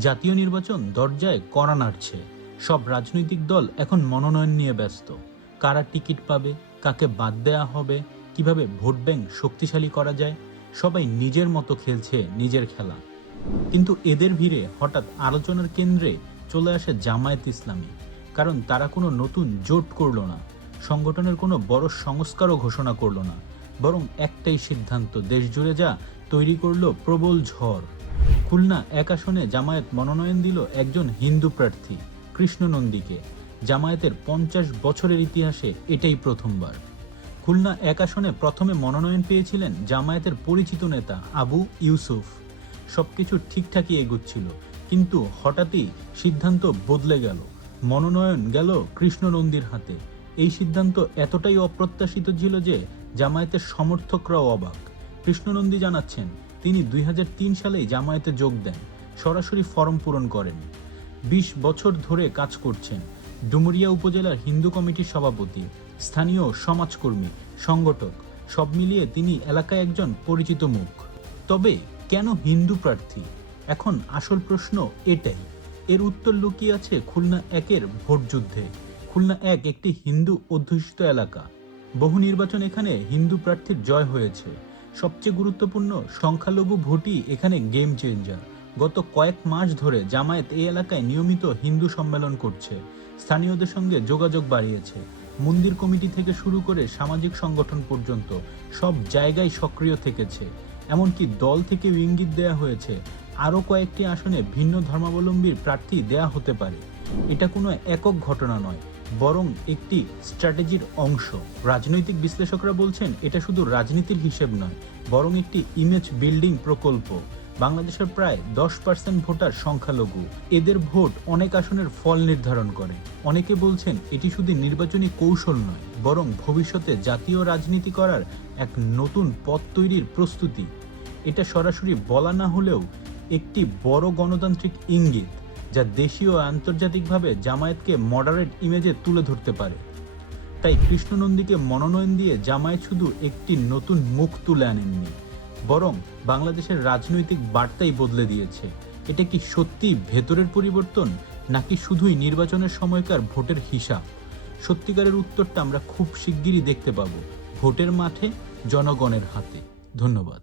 জাতীয় নির্বাচন দরজায় কড়া নাড়ছে। সব রাজনৈতিক দল এখন মনোনয়ন নিয়ে ব্যস্ত। কারা টিকিট পাবে, কাকে বাদ দেয়া হবে, কিভাবে ভোট ব্যাংক শক্তিশালী করা যায়, সবাই নিজের মতো খেলছে নিজের খেলা। কিন্তু এদের ভিড়ে হঠাৎ আলোচনার কেন্দ্রে চলে আসে জামায়াত ইসলামী। কারণ তারা কোনো নতুন জোট করল না, সংগঠনের কোনো বড় সংস্কারও ঘোষণা করল না, বরং একটাই সিদ্ধান্ত দেশ জুড়ে যা তৈরি করলো প্রবল ঝড়। খুলনা এক আসনে জামায়াত মনোনয়ন দিল একজন হিন্দু প্রার্থী, কৃষ্ণ নন্দীকে। জামায়াতের 50 বছরের ইতিহাসে এটাই প্রথমবার। খুলনা এক আসনে প্রথমে মনোনয়ন পেয়েছিলেন জামায়াতের পরিচিত নেতা আবু ইউসুফ। সবকিছু ঠিকঠাকই এগুচ্ছিল, কিন্তু হঠাৎই সিদ্ধান্ত বদলে গেল। মনোনয়ন গেল কৃষ্ণ নন্দীর হাতে। এই সিদ্ধান্ত এতটাই অপ্রত্যাশিত ছিল যে জামায়াতের সমর্থকরাও অবাক। কৃষ্ণ নন্দী জানাচ্ছেন, তিনি 2003 সালেই জামায়াতে যোগ দেন, সরাসরি ফরম পূরণ করেন। 20 বছর ধরে কাজ করছেন। ডুমুরিয়া উপজেলার হিন্দু কমিটির সভাপতি, স্থানীয় সমাজকর্মী, সংগঠক, সব মিলিয়ে তিনি এলাকায় একজন পরিচিত মুখ। তবে কেন হিন্দু প্রার্থী? এখন আসল প্রশ্ন এটাই। এর উত্তর লুকিয়ে আছে খুলনা একের ভোট যুদ্ধে। খুলনা এক একটি হিন্দু অধ্যুষিত এলাকা। বহু নির্বাচন এখানে হিন্দু প্রার্থীর জয় হয়েছে। সবচেয়ে গুরুত্বপূর্ণ, সংখ্যালঘু ভোটই এখানে গেম চেঞ্জার। গত কয়েক মাস ধরে জামায়াত এই এলাকায় নিয়মিত হিন্দু সম্মেলন করছে, স্থানীয়দের সঙ্গে যোগাযোগ বাড়িয়েছে। মন্দির কমিটি থেকে শুরু করে সামাজিক সংগঠন পর্যন্ত সব জায়গায় সক্রিয় থেকেছে। এমনকি দল থেকে ইঙ্গিত দেয়া হয়েছে আরও কয়েকটি আসনে ভিন্ন ধর্মাবলম্বীর প্রার্থী দেয়া হতে পারে। এটা কোনো একক ঘটনা নয়, বরং একটি স্ট্র্যাটেজির অংশ। রাজনৈতিক বিশ্লেষকরা বলছেন এটা শুধু রাজনীতির হিসেব নয়, বরং একটি ইমেজ বিল্ডিং প্রকল্প। বাংলাদেশের প্রায় 10% ভোটার সংখ্যালঘু। এদের ভোট অনেক আসনের ফল নির্ধারণ করে। অনেকে বলছেন এটি শুধু নির্বাচনী কৌশল নয়, বরং ভবিষ্যতে জাতীয় রাজনীতি করার এক নতুন পথ তৈরির প্রস্তুতি। এটা সরাসরি বলা না হলেও একটি বড় গণতান্ত্রিক ইঙ্গিত, যা দেশীয় ও আন্তর্জাতিকভাবে জামায়াতকে মডারেট ইমেজে তুলে ধরতে পারে। তাই কৃষ্ণ নন্দীকে মনোনয়ন দিয়ে জামায়াত শুধু একটি নতুন মুখ তুলে আনেননি, বরং বাংলাদেশের রাজনৈতিক বার্তাই বদলে দিয়েছে। এটা কি সত্যি ভেতরের পরিবর্তন, নাকি শুধুই নির্বাচনের সময়কার ভোটের হিসাব? সত্যিকারের উত্তরটা আমরা খুব শিগগিরই দেখতে পাবো, ভোটের মাঠে, জনগণের হাতে। ধন্যবাদ।